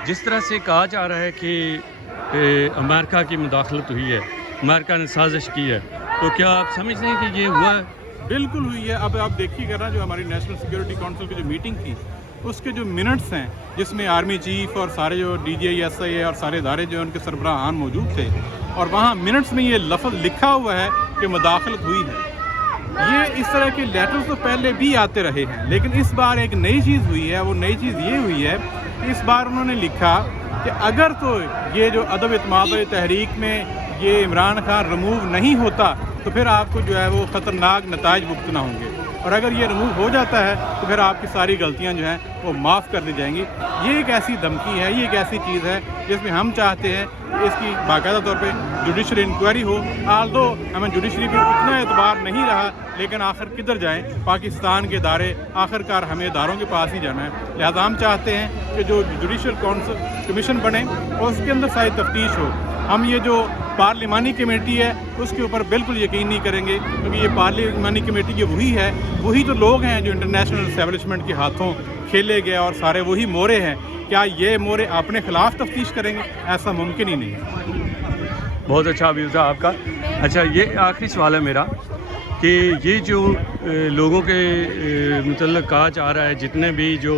جس طرح سے کہا جا رہا ہے کہ امریکہ کی مداخلت ہوئی ہے، امریکہ نے سازش کی ہے، تو کیا آپ سمجھتے ہیں کہ یہ ہوا ہے؟ بالکل ہوئی ہے. اب آپ دیکھیے گا نا جو ہماری نیشنل سیکورٹی کونسل کی جو میٹنگ تھی، اس کے جو منٹس ہیں جس میں آرمی چیف اور سارے جو D G I S I اے اور سارے ادارے جو ان کے سربراہان موجود تھے، اور وہاں منٹس میں یہ لفظ لکھا ہوا ہے کہ مداخلت ہوئی ہے. یہ اس طرح کے لیٹرز تو پہلے بھی آتے رہے ہیں، لیکن اس بار ایک نئی چیز ہوئی ہے. وہ نئی چیز یہ ہوئی ہے کہ اس بار انہوں نے لکھا کہ اگر تو یہ جو عدم اعتماد تحریک میں یہ عمران خان ریموو نہیں ہوتا تو پھر آپ کو جو ہے وہ خطرناک نتائج بھگتنا ہوں گے. اور اگر یہ ریموو ہو جاتا ہے تو پھر آپ کی ساری غلطیاں جو ہیں وہ معاف کر دی جائیں گی. یہ ایک ایسی دھمکی ہے, یہ ایک ایسی چیز ہے جس میں ہم چاہتے ہیں کہ اس کی باقاعدہ طور پہ جوڈیشل انکوائری ہو. آلدو ہمیں جوڈیشری پہ اتنا اعتبار نہیں رہا, لیکن آخر کدھر جائیں, پاکستان کے ادارے آخر کار ہمیں اداروں کے پاس ہی جانا ہے. لہٰذا ہم چاہتے ہیں کہ جو جوڈیشل کمیشن بنے اور اس کے اندر ساری تفتیش ہو. ہم یہ جو پارلیمانی کمیٹی ہے اس کے اوپر بالکل یقین نہیں کریں گے, کیونکہ یہ پارلیمانی کمیٹی یہ وہی ہے, وہی تو لوگ ہیں جو انٹرنیشنل اسٹیبلشمنٹ کے ہاتھوں کھیلے گئے اور سارے وہی مورے ہیں. کیا یہ مورے اپنے خلاف تفتیش کریں گے؟ ایسا ممکن ہی نہیں ہے. بہت اچھا ویو تھا آپ کا. اچھا, یہ آخری سوال ہے میرا کہ یہ جو لوگوں کے متعلق کہا جا رہا ہے, جتنے بھی جو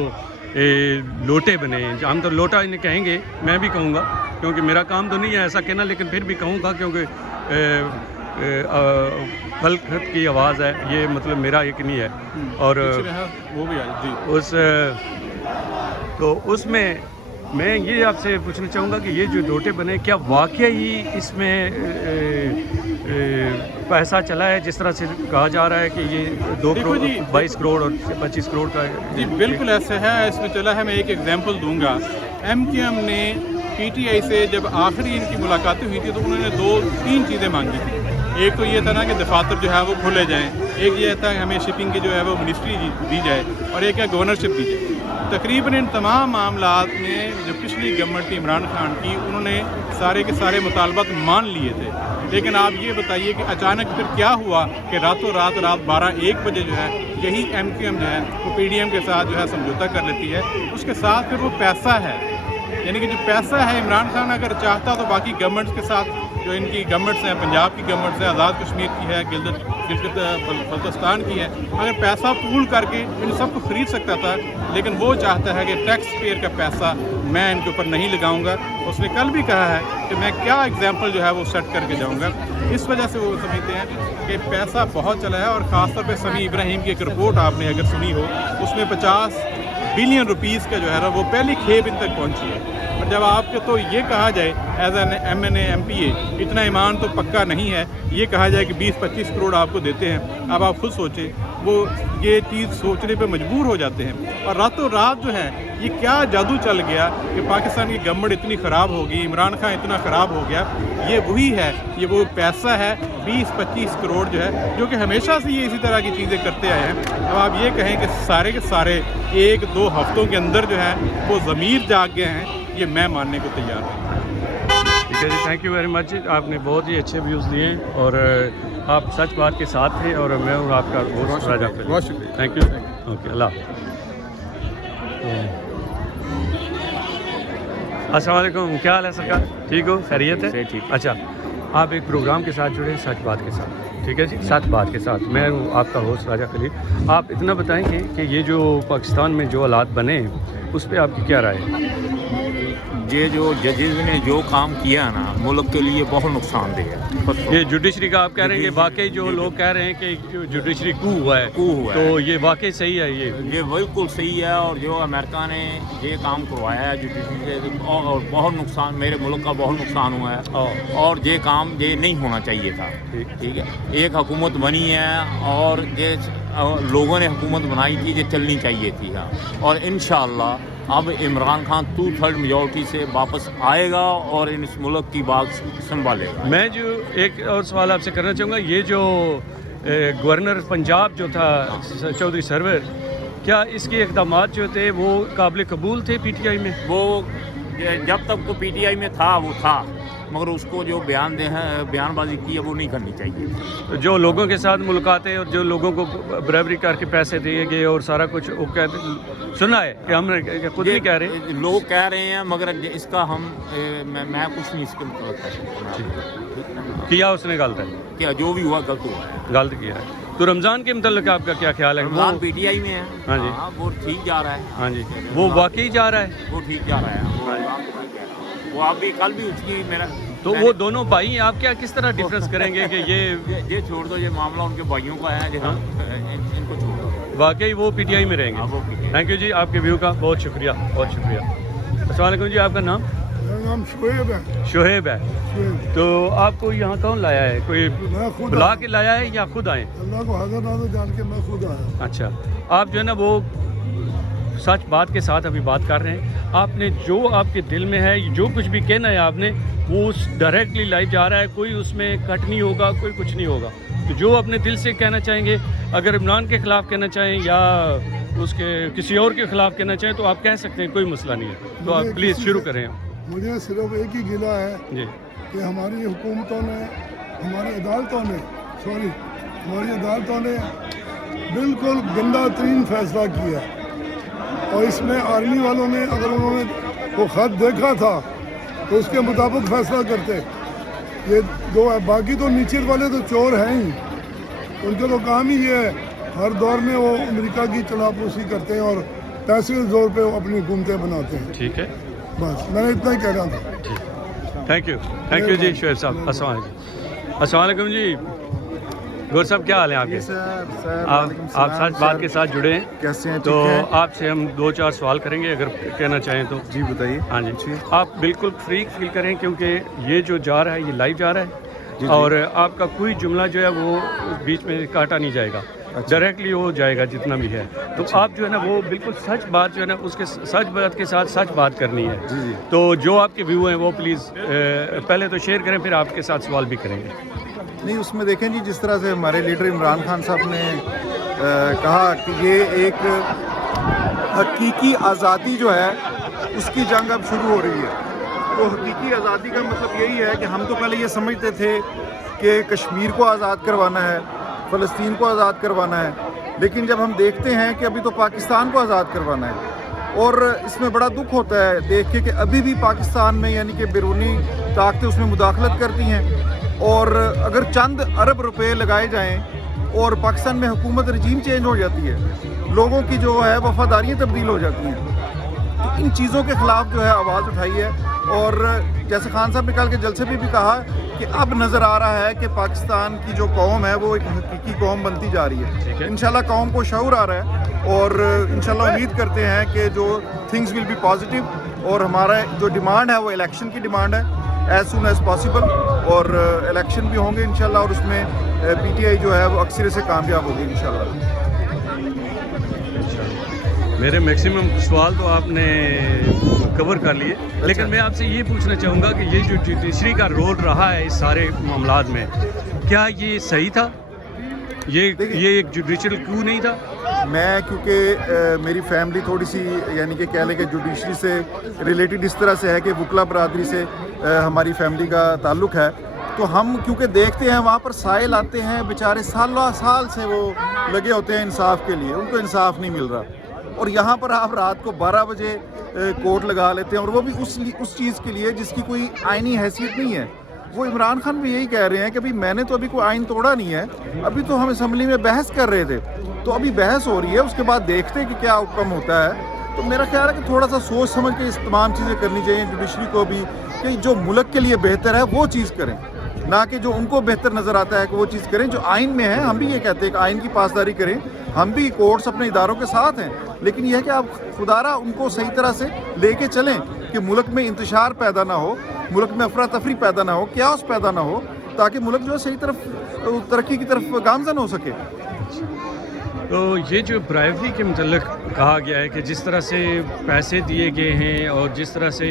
لوٹے بنے ہیں, ہم تو لوٹا انہیں کہیں گے, میں بھی کہوں گا کیونکہ میرا کام تو نہیں ہے ایسا کہنا, لیکن پھر بھی کہوں گا کیونکہ خلق کی آواز ہے, یہ مطلب میرا ایک نہیں ہے. اور وہ بھی اس میں یہ آپ سے پوچھنا چاہوں گا کہ یہ جو لوٹے بنے, کیا واقعی اس میں پیسہ چلا ہے جس طرح سے کہا جا رہا ہے کہ یہ 2 کروڑ 22 کروڑ اور 25 کروڑ کا؟ جی بالکل ایسا ہے, اس میں چلا ہے. میں ایک ایگزامپل دوں گا. ایم کیو ایم نے پی ٹی آئی سے جب آخری ان کی ملاقاتیں ہوئی تھی تو انہوں نے 2-3 چیزیں مانگی تھیں. ایک تو یہ تھا نا کہ دفاتر جو ہے وہ کھولے جائیں, ایک یہ تھا کہ ہمیں شپنگ کی جو ہے وہ منسٹری دی جائے, اور ایک ہے گورنرشپ دی جائے. تقریباً ان تمام معاملات میں جو پچھلی گورنمنٹ تھی عمران خان کی, انہوں نے سارے کے سارے مطالبات مان لیے تھے. لیکن آپ یہ بتائیے کہ اچانک پھر کیا ہوا کہ راتوں رات 12-1 بجے جو ہے یہی ایم کیو ایم جو ہے وہ پی ڈی ایم کے ساتھ جو ہے سمجھوتا کر لیتی ہے. اس کے ساتھ پھر وہ پیسہ ہے, یعنی کہ جو پیسہ ہے عمران خان اگر چاہتا تو باقی گورنمنٹس کے ساتھ جو ان کی گورنمنٹس ہیں, پنجاب کی گورنمنٹس ہیں, آزاد کشمیر کی ہے, گلگت بلتستان کی ہے, اگر پیسہ پول کر کے ان سب کو خرید سکتا تھا. لیکن وہ چاہتا ہے کہ ٹیکس پیئر کا پیسہ میں ان کے اوپر نہیں لگاؤں گا. اس نے کل بھی کہا ہے کہ میں کیا ایگزامپل جو ہے وہ سیٹ کر کے جاؤں گا. اس وجہ سے وہ سمجھتے ہیں کہ پیسہ بہت چلا ہے. اور خاص طور پہ سمیع ابراہیم کی ایک رپورٹ آپ نے اگر سنی ہو, اس میں 50 بلین روپیز کا جو ہے نا وہ پہلی کھیپ ان تک پہنچی ہے. اور جب آپ کے تو یہ کہا جائے as N M N A M P A, اتنا ایمان تو پکا نہیں ہے, یہ کہا جائے کہ 20-25 کروڑ آپ کو دیتے ہیں. اب آپ خود سوچیں, وہ یہ چیز سوچنے پہ مجبور ہو جاتے ہیں. اور راتوں رات جو ہے یہ کیا جادو چل گیا کہ پاکستان کی گورنمنٹ اتنی خراب ہو گئی, عمران خان اتنا خراب ہو گیا. یہ وہی ہے, یہ وہ پیسہ ہے 20-25 کروڑ جو ہے, جو کہ ہمیشہ سے یہ اسی طرح کی چیزیں کرتے آئے ہیں. اب آپ یہ کہیں کہ سارے کے سارے 1-2 ہفتوں کے اندر جو ہے وہ ضمیر جاگ گئے ہیں, یہ میں ماننے کو تیار ہوں. ٹھیک ہے جی, تھینک یو ویری مچ. آپ نے بہت ہی اچھے ویوز دیے ہیں اور آپ سچ بات کے ساتھ تھے, اور میں اور آپ کا بہت راجہ. بہت شکریہ. Thank you. اوکے, اللہ حافظ. السلام علیکم, کیا حال ہے سرکار؟ ٹھیک ہو, خیریت ہے؟ ٹھیک. اچھا, آپ ایک پروگرام کے ساتھ جڑے, سچ بات کے ساتھ. ٹھیک ہے جی, سچ بات کے ساتھ. میں ہوں آپ کا ہوسٹ راجہ خلیل. آپ اتنا بتائیں کہ یہ جو پاکستان میں جو حالات بنے اس پہ آپ کی کیا رائے ہے؟ یہ جو ججز نے جو کام کیا نا ملک کے لیے بہت نقصان دہ ہے. یہ جوڈیشری کا آپ کہہ رہے ہیں کہ واقعی جو لوگ کہہ رہے ہیں کہ جوڈیشری کو ہوا ہے, تو یہ واقعی صحیح ہے؟ یہ بالکل صحیح ہے. اور جو امریکہ نے یہ کام کروایا ہے جوڈیشری سے, اور بہت نقصان, میرے ملک کا بہت نقصان ہوا ہے. اور یہ کام یہ نہیں ہونا چاہیے تھا. ٹھیک ہے, ایک حکومت بنی ہے اور یہ لوگوں نے حکومت بنائی تھی, یہ چلنی چاہیے تھی. اور انشاءاللہ اب عمران خان 2/3 میجورٹی سے واپس آئے گا اور اس ملک کی بات سنبھالے گا. میں جو ایک اور سوال آپ سے کرنا چاہوں گا, یہ جو گورنر پنجاب جو تھا چودھری سرور, کیا اس کے اقدامات جو تھے وہ قابل قبول تھے پی ٹی آئی میں؟ وہ جب تک وہ پی ٹی آئی میں تھا وہ تھا, مگر اس کو جو بیان بازی کی ہے وہ نہیں کرنی چاہیے. جو لوگوں کے ساتھ ملاقاتیں اور جو لوگوں کو برابری کر کے پیسے دیے گئے اور سارا کچھ, وہ کہتے سنا ہے کہ ہم نے خود نہیں کہہ رہے, لوگ کہہ رہے ہیں, مگر اس کا میں کچھ نہیں اس کے کیا اس نے غلط ہے, کیا جو بھی ہوا غلط ہوا ہے, غلط کیا ہے. تو رمضان کے متعلق آپ کا کیا خیال ہے؟ رمضان پی ٹی آئی میں ہے. ہاں جی, وہ ٹھیک جا رہا ہے. ہاں جی, وہ واقعی جا رہا ہے, وہ ٹھیک جا رہا ہے. وہ آپ بھی کل بھی اس کی میرا, تو وہ دونوں بھائی ہیں, آپ کیا کس طرح ڈفرینس کریں گے کہ یہ چھوڑ دو, یہ معاملہ ان کے بھائیوں کا ہے, ان کو چھوڑ دو. واقعی وہ پی ٹی آئی میں رہیں گے. تھینک یو جی, آپ کے ویو کا بہت شکریہ, بہت شکریہ. السلام علیکم جی, آپ کا نام؟ नाम शोएब है। शोहेब है। शोएब। तो आपको यहाँ कौन लाया है? कोई मैं खुद बुला आया। के लाया है या खुद आए? अल्लाह को हाजिर नाज़िर जान के मैं खुद आया। अच्छा, आप जो है ना वो सच बात के साथ अभी बात कर रहे हैं। आपने जो आपके दिल में है, जो कुछ भी कहना है आपने, वो उस डायरेक्टली लाइव जा रहा है, कोई उसमें कट नहीं होगा, कोई कुछ नहीं होगा। तो जो अपने दिल से कहना चाहेंगे, अगर इमरान के ख़िलाफ़ कहना चाहें या उसके किसी और के ख़िलाफ़ कहना चाहें तो आप कह सकते हैं, कोई मसला नहीं है। तो आप प्लीज़ शुरू करें। मुझे सिर्फ एक ही गिला है जी कि हमारी हुकूमतों ने, हमारी अदालतों ने बिल्कुल गंदा तरीन फैसला किया। और इसमें आर्मी वालों ने, अगर उन्होंने वो ख़त देखा था तो उसके मुताबिक फैसला करते। ये दो है, बाकी तो नीचे वाले तो चोर हैं ही, उनके तो काम ही ये है, हर दौर में वो अमेरिका की चलापूसी करते हैं और पैसे के जोर पे वो अपनी हुकूमतें बनाते हैं। ठीक है, बस मैंने इतना ही कहना था। थैंक यू जी शोएब साहब। अस्सलाम वालेकुम जी। गौर साहब, क्या हाल है आपके? आप सच बात के साथ जुड़े हैं। कैसे हैं? तो आपसे हम 2-4 सवाल करेंगे अगर कहना चाहें तो। जी बताइए। हाँ जी, आप बिल्कुल फ्री फील करें क्योंकि ये जो जा रहा है ये लाइव जा रहा है और आपका कोई जुमला जो है वो बीच में काटा नहीं जाएगा, डायरेक्टली वो जाएगा जितना भी है। तो आप जो है ना वो बिल्कुल सच बात जो है ना उसके सच बात के साथ सच बात करनी है। जी। तो जो आपके व्यू हैं वो प्लीज़ पहले तो शेयर करें, फिर आपके साथ सवाल भी करेंगे। नहीं, उसमें देखें जी, जिस तरह से हमारे लीडर इमरान खान साहब ने कहा कि ये एक हकीकी आज़ादी जो है उसकी जंग अब शुरू हो रही है। तो हकीकी आज़ादी का मतलब यही है कि हम तो पहले ये समझते थे कि कश्मीर को आज़ाद करवाना है, फ़लस्तीन को आज़ाद करवाना है, लेकिन जब हम देखते हैं कि अभी तो पाकिस्तान को आज़ाद करवाना है। और इसमें बड़ा दुख होता है देख के कि अभी भी पाकिस्तान में यानी कि बैरूनी ताकतें उसमें मुदाखलत करती हैं। और अगर चंद अरब रुपए लगाए जाएं और पाकिस्तान में हुकूमत रजीम चेंज हो जाती है, लोगों की जो है वफादारियाँ तब्दील हो जाती हैं। तो इन चीज़ों के ख़िलाफ़ जो है आवाज़ उठाई है। और जैसे खान साहब ने कल के जलसे में भी कहा कि अब नज़र आ रहा है कि पाकिस्तान की जो कौम है वो एक हकीकी कौम बनती जा रही है। इंशाल्लाह कौम को शऊर आ रहा है और इंशाल्लाह उम्मीद करते हैं कि जो थिंग्स विल बी पॉजिटिव। और हमारा जो डिमांड है वो इलेक्शन की डिमांड है एज सुन एज पॉसिबल। और इलेक्शन भी होंगे इंशाल्लाह और उसमें पीटीआई जो है वो अक्सर से कामयाब होगी इंशाल्लाह। मेरे मैक्सिमम सवाल तो आपने कवर कर लिए, लेकिन मैं आपसे ये पूछना चाहूँगा कि ये जो जुडिशरी का रोल रहा है इस सारे मामलात में, क्या ये सही था? ये एक जुडिशल क्यू नहीं था? मैं क्योंकि मेरी फैमिली थोड़ी सी यानी कि कह लें कि जुडिशरी से रिलेटेड इस तरह से है कि वकला बरादरी से हमारी फैमिली का ताल्लुक़ है। तो हम क्योंकि देखते हैं वहाँ पर साइल आते हैं बेचारे साल से वो लगे होते हैं इंसाफ के लिए, उनको इंसाफ नहीं मिल रहा। और यहाँ पर आप रात को 12 बजे कोर्ट लगा लेते हैं और वो भी उस चीज़ के लिए जिसकी कोई आइनी हैसियत नहीं है। वो इमरान खान भी यही कह रहे हैं कि भाई मैंने तो अभी कोई आइन तोड़ा नहीं है, अभी तो हम असम्बली में बहस कर रहे थे, तो अभी बहस हो रही है, उसके बाद देखते हैं कि क्या आउटकम होता है। तो मेरा ख्याल है कि थोड़ा सा सोच समझ के इस तमाम चीज़ें करनी चाहिए जुडिशरी को भी, कि जो मुल्क के लिए बेहतर है वो चीज़ करें, ना कि जो उनको बेहतर नज़र आता है कि वो चीज़ करें। जो आइन में है हम भी ये कहते हैं कि आइन की पासदारी करें, हम भी कोर्ट्स अपने इदारों के साथ हैं, लेकिन यह है कि आप खुदारा उनको सही तरह से लेके चलें कि मुल्क में इंतशार पैदा ना हो, मुल्क में अफरा तफरी पैदा ना हो, क्यास पैदा ना हो, ताकि मुल्क जो है सही तरफ तरक्की की तरफ गामजन हो सके। तो ये जो ब्राइवरी के मतलब कहा गया है कि जिस तरह से पैसे दिए गए हैं और जिस तरह से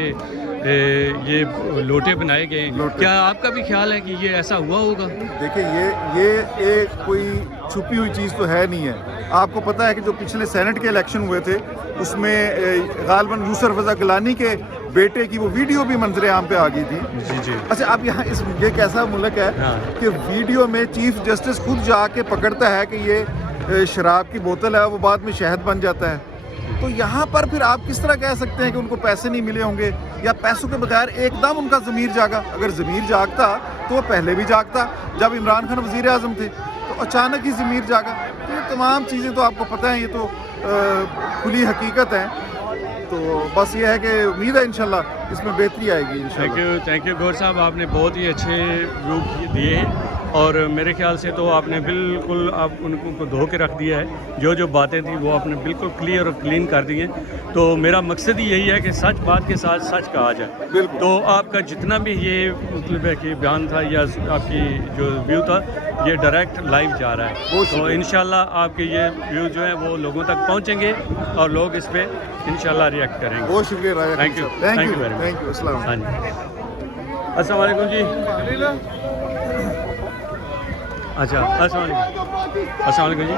ये लोटे बनाए गए हैं, क्या आपका भी ख्याल है कि ये ऐसा हुआ होगा? देखिए ये एक कोई छुपी हुई चीज़ तो है नहीं है। आपको पता है कि जो पिछले सेनेट के इलेक्शन हुए थे उसमें गालिबन यूसुफ रज़ा गिलानी के बेटे की वो वीडियो भी मंजरे आम पे आ गई थी। जी। अच्छा, अब यहाँ ये कैसा मुल्क है कि वीडियो में चीफ जस्टिस खुद जाके पकड़ता है कि ये शराब की बोतल है, वो बाद में शहद बन जाता है। तो यहाँ पर फिर आप किस तरह कह सकते हैं कि उनको पैसे नहीं मिले होंगे या पैसों के बगैर एकदम उनका ज़मीर जागा? अगर ज़मीर जागता तो वो पहले भी जागता, जब इमरान खान वज़ीर आज़म थे तो अचानक ही ज़मीर जागा। तो ये तमाम चीज़ें तो आपको पता है, ये तो खुली हकीकत है। तो बस ये है कि उम्मीद है इंशाल्लाह इसमें बेहतरी आएगी इंशाल्लाह। थैंक यू गौर साहब, आपने बहुत ही अच्छे व्यू दिए हैं। اور میرے خیال سے تو آپ نے بالکل آپ ان کو دھو کے رکھ دیا ہے، جو باتیں تھیں وہ آپ نے بالکل کلیئر اور کلین کر دی ہیں. تو میرا مقصد ہی یہی ہے کہ سچ بات کے ساتھ سچ کہا جائے. تو آپ کا جتنا بھی یہ مطلب ہے کہ بیان تھا یا آپ کی جو ویو تھا یہ ڈائریکٹ لائیو جا رہا ہے. تو انشاءاللہ آپ کے یہ ویو جو ہیں وہ لوگوں تک پہنچیں گے اور لوگ اس پہ انشاءاللہ ریئیکٹ کریں گے. بہت شکریہ Raja. Thank you very much. السلام. ہاں جی السلام علیکم جی. اچھا السلام علیکم. السلام علیکم جی.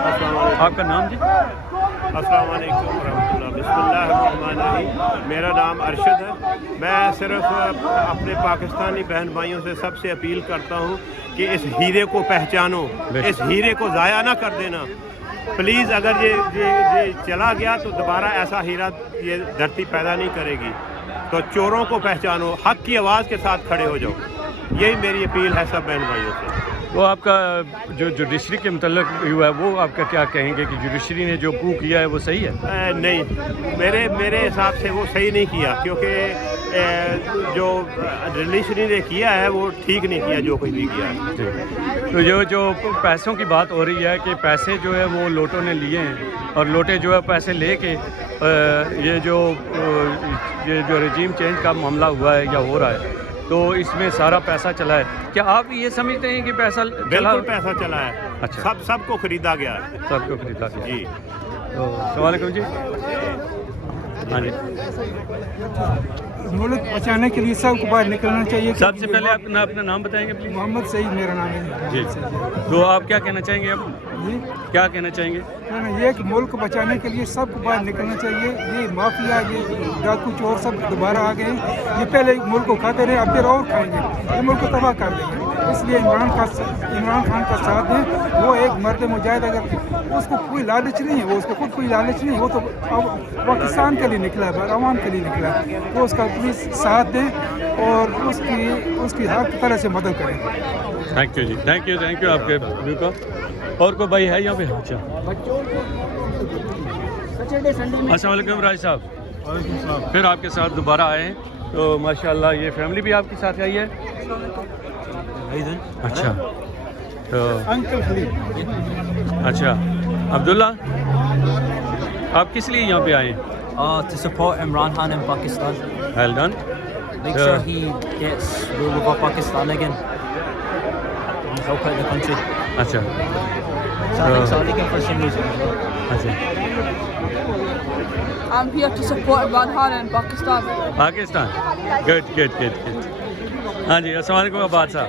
آپ کا نام جی؟ السلام علیکم ورحمۃ اللہ. بسم اللہ الرحمن الرحیم. میرا نام ارشد ہے. میں صرف اپنے پاکستانی بہن بھائیوں سے سب سے اپیل کرتا ہوں کہ اس ہیرے کو پہچانو, اس ہیرے کو ضائع نہ کر دینا پلیز. اگر یہ چلا گیا تو دوبارہ ایسا ہیرا یہ دھرتی پیدا نہیں کرے گی. تو چوروں کو پہچانو, حق کی آواز کے ساتھ کھڑے ہو جاؤ. یہی میری اپیل ہے سب بہن بھائیوں سے. تو آپ کا جو جوڈیشری کے متعلق ہوا ہے وہ آپ کا کیا کہیں گے کہ جوڈیشری نے جو کو کیا ہے وہ صحیح ہے؟ نہیں, میرے حساب سے وہ صحیح نہیں کیا, کیونکہ جو جوڈیشری نے کیا ہے وہ ٹھیک نہیں کیا جو کچھ بھی کیا ہے. تو جو پیسوں کی بات ہو رہی ہے کہ پیسے جو ہے وہ لوٹوں نے لیے ہیں اور لوٹے جو ہے پیسے لے کے یہ جو رجیم چینج کا معاملہ ہوا ہے یا ہو رہا ہے تو اس میں سارا پیسہ چلا ہے. کیا آپ یہ سمجھتے ہیں کہ پیسہ بالکل پیسہ چلا ہے؟ اچھا, سب کو خریدا گیا ہے. سب کو خریدا گیا جی. تو السلام علیکم جی. ہاں جی. ملک بچانے کے لیے سب کو باہر نکلنا چاہیے. سب سے پہلے اپنا نام بتائیں گے پلیز. محمد سعید میرا نام ہے جی. تو آپ کیا کہنا چاہیں گے؟ اب کیا کہنا چاہیں گے؟ یہ کہ ملک بچانے کے لیے سب کو باہر نکلنا چاہیے. یہ مافیا, یہ ڈاکو چور سب دوبارہ آ گئے. یہ پہلے ملک کو کھاتے رہے, اب پھر اور کھائیں گے. یہ ملک کو تباہ کر دیں گے. اس لیے عمران خان کا ساتھ دیں. وہ ایک مرد مجاہد, اگر اس کو کوئی لالچ نہیں ہے, وہ اس کو خود کوئی لالچ نہیں ہے, وہ تو پاکستان کے لیے نکلا ہے, عوام کے لیے نکلا ہے. تو اس کا پلیز ساتھ دیں اور اس کی ہر طرح سے مدد کریں. تھینک یو جی. تھینک یو آپ کے ویو کا. اور کوئی بھائی ہے یہاں پہ؟ اچھا. السلام علیکم راج صاحب. پھر آپ کے ساتھ دوبارہ آئے ہیں تو ماشاءاللہ یہ فیملی بھی آپ کے ساتھ آئی ہے. اچھا. تو انکل خلیل. اچھا عبداللہ, آپ کس لیے یہاں پہ آئے ہیں؟ To support Imran Khan in Pakistan. Well done. Make sure he gets rule over Pakistan again. And help out the country. اچھا. So I think Saudi can for some reason as well. اچھا. I'm here to support Imran Khan in Pakistan. Pakistan. Good. ہاں جی. السلام علیکم عباد صاحب.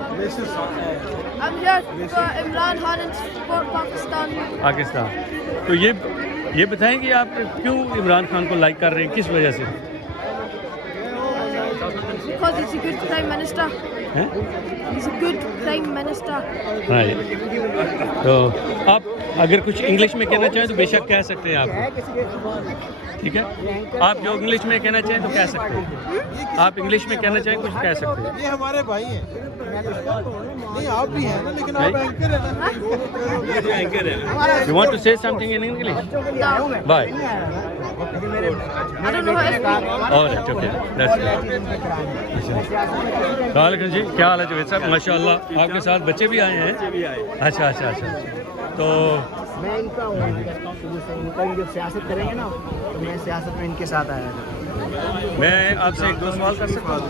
I'm here for Imran Khan and support Pakistan. Pakistan. تو یہ بتائیں کہ آپ کیوں عمران خان کو لائک کر رہے ہیں, کس وجہ سے؟ Because he's a good Prime Minister. He's a good Prime Minister. ہاں. تو آپ اگر کچھ انگلش میں کہنا چاہیں تو بے شک کہہ سکتے ہیں آپ. ٹھیک ہے, آپ جو انگلش میں کہنا چاہیں تو کہہ سکتے ہیں. آپ انگلش میں کہنا چاہیں کچھ کہہ سکتے ہیں. یہ ہمارے بھائی ہیں. نہیں آپ بھی ہیں نا, لیکن آپ اینکر ہیں نا. You want to say something in English? No. Bye. I don't know how to speak. All right, okay. That's good. السلام علیکم جی. کیا حال ہے جوید صاحب؟ ماشاء اللہ آپ کے ساتھ بچے بھی آئے ہیں. اچھا. تو میں ان کا شروع سے ان کا جب سیاست کریں گے نا تو میں سیاست میں ان کے ساتھ آیا تھا. میں آپ سے ایک دو سوال کر سکتا ہوں؟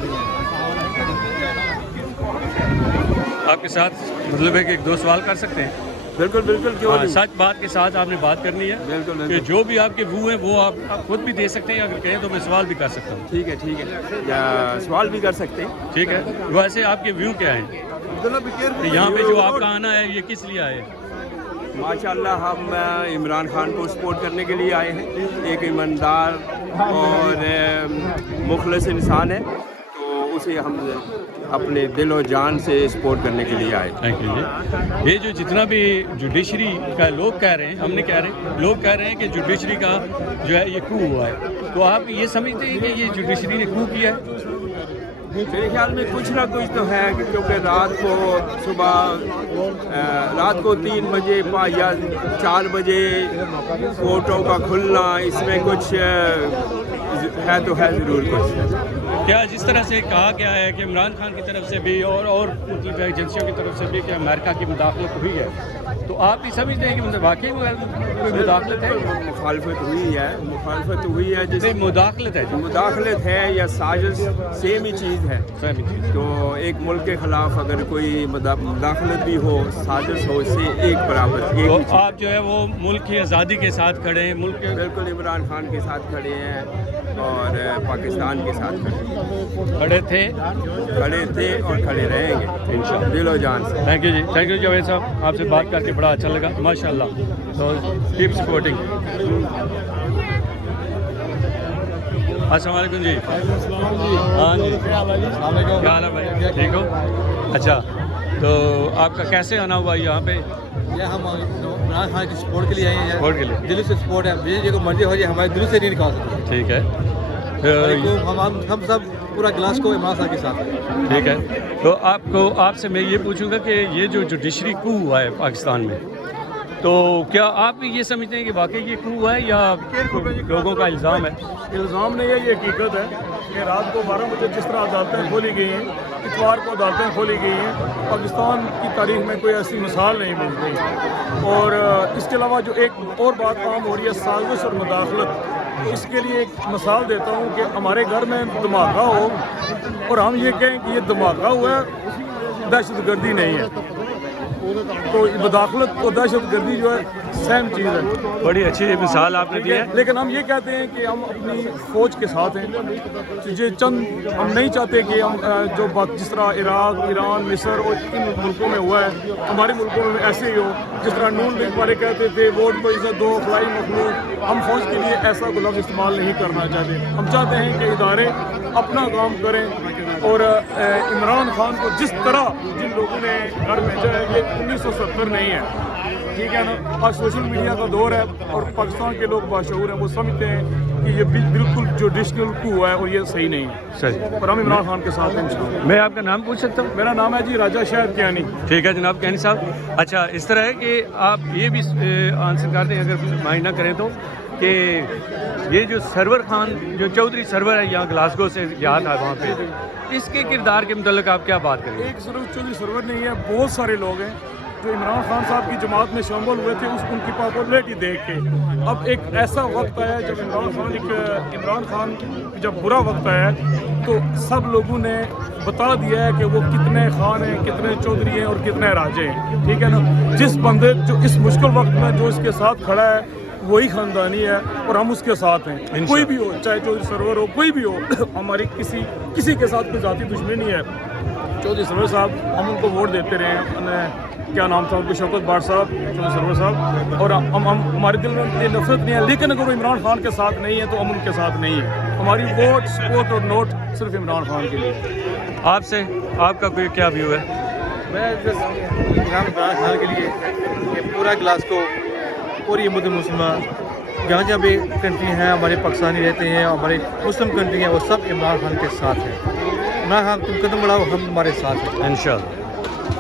آپ کے ساتھ مطلب ہے کہ ایک دو سوال کر سکتے ہیں؟ بالکل کیوں نہیں. سچ بات کے ساتھ آپ نے بات کرنی ہے. بالکل کہ جو بھی آپ کے ویو ہیں وہ آپ خود بھی دے سکتے ہیں, اگر کہیں تو میں سوال بھی کر سکتا ہوں. ٹھیک ہے. سوال بھی کر سکتے ہیں. ٹھیک ہے. ویسے آپ کے ویو کیا ہیں یہاں پہ جو آپ کا آنا ہے یہ کس لیے آئے؟ ماشاءاللہ ہم عمران خان کو سپورٹ کرنے کے لیے آئے ہیں. ایک ایماندار اور مخلص انسان ہے, تو اسے ہم اپنے دل و جان سے سپورٹ کرنے کے لیے آئے. تھینک یو جی. یہ جو جتنا بھی جوڈیشری کا لوگ کہہ رہے ہیں, لوگ کہہ رہے ہیں کہ جوڈیشری کا جو ہے یہ کو ہوا ہے, تو آپ یہ سمجھتے ہیں کہ یہ جوڈیشری نے کو کیا ہے؟ میرے خیال میں کچھ نہ کچھ تو ہے, کیونکہ رات کو 3 بجے یا 4 بجے کورٹوں کا کھلنا, اس میں کچھ ہے تو ہے ضرور کچھ. کیا جس طرح سے کہا گیا ہے کہ عمران خان کی طرف سے بھی اور مختلف ایجنسیوں کی طرف سے بھی کہ امریکہ کی مداخلت ہوئی ہے، تو آپ بھی سمجھتے ہیں کہ واقعی کوئی مداخلت ہے؟ مخالفت ہوئی ہے جس مداخلت ہے مداخلت ہے یا سازش سیم ہی چیز ہے. تو ایک ملک کے خلاف اگر کوئی مداخلت بھی ہو، سازش ہو، اس سے ایک برابر. تو آپ جو ہے وہ ملک کی آزادی کے ساتھ کھڑے ہیں، ملک کے بالکل عمران خان کے ساتھ کھڑے ہیں اور پاکستان کے ساتھ کھڑے تھے اور کھڑے رہیں گے انشاءاللہ دل و جان سے. تھینک یو جی، تھینک یو جاوید صاحب، آپ سے بات کر کے بڑا اچھا لگا ماشاء اللہ. تو کیپ سپورٹنگ. السلام علیکم جی. ہاں جی، کیا حال ہے بھائی، ٹھیک ہو؟ اچھا، تو آپ کا کیسے آنا ہوا یہاں پہ؟ یہ ہم عمران خان کی سپورٹ کے لیے آئے ہیں. سپورٹ کے لیے دل سے سپورٹ ہے، جی کو مرضی ہو جائے ہمارے دل سے نہیں نکال سکتے. ٹھیک ہے، ہم سب پورا گلاس کو عمران خان کے ساتھ. ٹھیک ہے. تو آپ سے میں یہ پوچھوں گا کہ یہ جو جوڈیشری کو ہوا ہے پاکستان میں، تو کیا آپ یہ سمجھتے ہیں کہ واقعی یہ کو ہے یا لوگوں کا الزام ہے؟ الزام نہیں ہے، یہ حقیقت ہے کہ رات کو 12 بجے جس طرح عدالتیں کھولی گئی ہیں، اتوار کو عدالتیں کھولی گئی ہیں، پاکستان کی تاریخ میں کوئی ایسی مثال نہیں ملتی. اور اس کے علاوہ جو ایک اور بات عام ہو رہی ہے، سازش اور مداخلت. اس کے لیے ایک مثال دیتا ہوں کہ ہمارے گھر میں دھماکہ ہو اور ہم یہ کہیں کہ یہ دھماکہ ہوا ہے، دہشت گردی نہیں ہے. تو مداخلت اور دہشت گردی جو ہے سیم چیز ہے. بڑی اچھی مثال آپ نے دی ہے. لیکن ہم یہ کہتے ہیں کہ ہم اپنی فوج کے ساتھ ہیں. یہ چند ہم نہیں چاہتے کہ ہم جو بات جس طرح عراق، ایران، مصر اور ان ملکوں میں ہوا ہے ہمارے ملکوں میں ایسے ہی ہو. جس طرح نون لیگ والے کہتے تھے ووٹ کو عزت دو، خلائی مخلوق، ہم فوج کے لیے ایسا کوئی لفظ استعمال نہیں کرنا چاہتے. ہم چاہتے ہیں کہ ادارے اپنا کام کریں اور عمران خان کو جس طرح جن لوگوں نے گھر بھیجا ہے یہ 1970 نہیں ہے، ٹھیک ہے نا. آج سوشل میڈیا کا دور ہے اور پاکستان کے لوگ باشعور ہیں، وہ سمجھتے ہیں کہ یہ بالکل جوڈیشنل کو ہوا ہے اور یہ صحیح نہیں ہے. صحیح. اور ہم عمران خان کے ساتھ ہیں انشاءاللہ. میں آپ کا نام پوچھ سکتا ہوں؟ میرا نام ہے جی راجہ شہر کیانی. ٹھیک ہے جناب کیانی صاحب. اچھا، اس طرح ہے کہ آپ یہ بھی آنسر کر دیں اگر مائنڈ نہ کریں تو، کہ یہ جو سرور خان جو چودھری سرور ہے یہاں گلاسگو سے گیا تھا وہاں پہ، اس کے کردار کے متعلق آپ کیا بات کریں گے؟ ایک صرف چودھری سرور نہیں ہے، بہت سارے لوگ ہیں جو عمران خان صاحب کی جماعت میں شامل ہوئے تھے ان کی پاپولرٹی دیکھ کے. اب ایک ایسا وقت آیا جب عمران خان جب برا وقت آیا تو سب لوگوں نے بتا دیا ہے کہ وہ کتنے خان ہیں، کتنے چودھری ہیں اور کتنے راجے ہیں، ٹھیک ہے نا. جس بندے جو اس مشکل وقت میں جو اس کے ساتھ کھڑا ہے وہی خاندانی ہے اور ہم اس کے ساتھ ہیں. کوئی بھی ہو، چاہے چودھری سرور ہو، کوئی بھی ہو، ہماری کسی کے ساتھ کوئی ذاتی دشمنی نہیں ہے. چودھری سرور صاحب ہم ان کو ووٹ دیتے رہے ہیں، کیا نام تھا ان کو، شوکت بھٹ صاحب، چودھری سرور صاحب، اور ہمارے دل میں یہ نفرت نہیں ہے. لیکن اگر وہ عمران خان کے ساتھ نہیں ہے تو ہم ان کے ساتھ نہیں ہیں. ہماری ووٹ، سپورٹ اور نوٹ صرف عمران خان کے لیے. آپ سے آپ کا کوئی کیا ویو ہے؟ میں عمران خان کے لیے کہ پورا گلاسگو اور یہ مسلمان جہاں جہاں بھی کنٹری ہیں، ہمارے پاکستانی رہتے ہیں، ہمارے مسلم کنٹری ہیں، وہ سب عمران خان کے ساتھ ہیں. عمران خان تم قدم بڑھاؤ، ہم تمہارے ساتھ ہیں انشاءاللہ.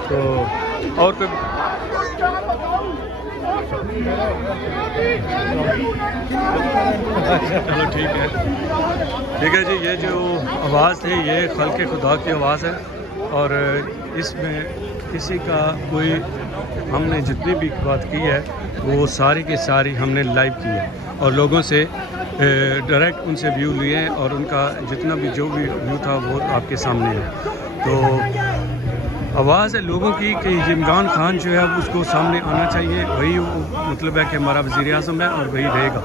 تو اور کوئی چلو ٹھیک ہے جی. یہ جو آواز تھی یہ خلق خدا کی آواز ہے اور اس میں کسی کا کوئی، ہم نے جتنی بھی بات کی ہے وہ ساری کی ساری ہم نے لائیو کی ہے اور لوگوں سے ڈائریکٹ ان سے ویو لیے ہیں اور ان کا جتنا بھی جو بھی ویو تھا وہ آپ کے سامنے ہے. تو آواز ہے لوگوں کی کہ عمران خان جو ہے اس کو سامنے آنا چاہیے، وہی مطلب ہے کہ ہمارا وزیر اعظم ہے اور وہی رہے گا.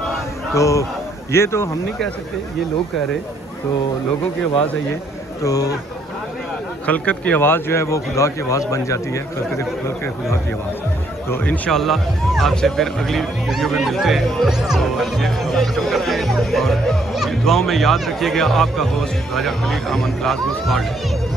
تو یہ تو ہم نہیں کہہ سکتے، یہ لوگ کہہ رہے، تو لوگوں کی آواز ہے یہ. تو خلقت کی آواز جو ہے وہ خدا کی آواز بن جاتی ہے، خلق خدا کی آواز. تو انشاءاللہ آپ سے پھر اگلی ویڈیو میں ملتے ہیں. تو یہ ختم کرتے ہیں اور دعاؤں میں یاد رکھیے گا آپ کا ہوسٹ راجہ خلیل احمد گلاسگو اسکاٹ.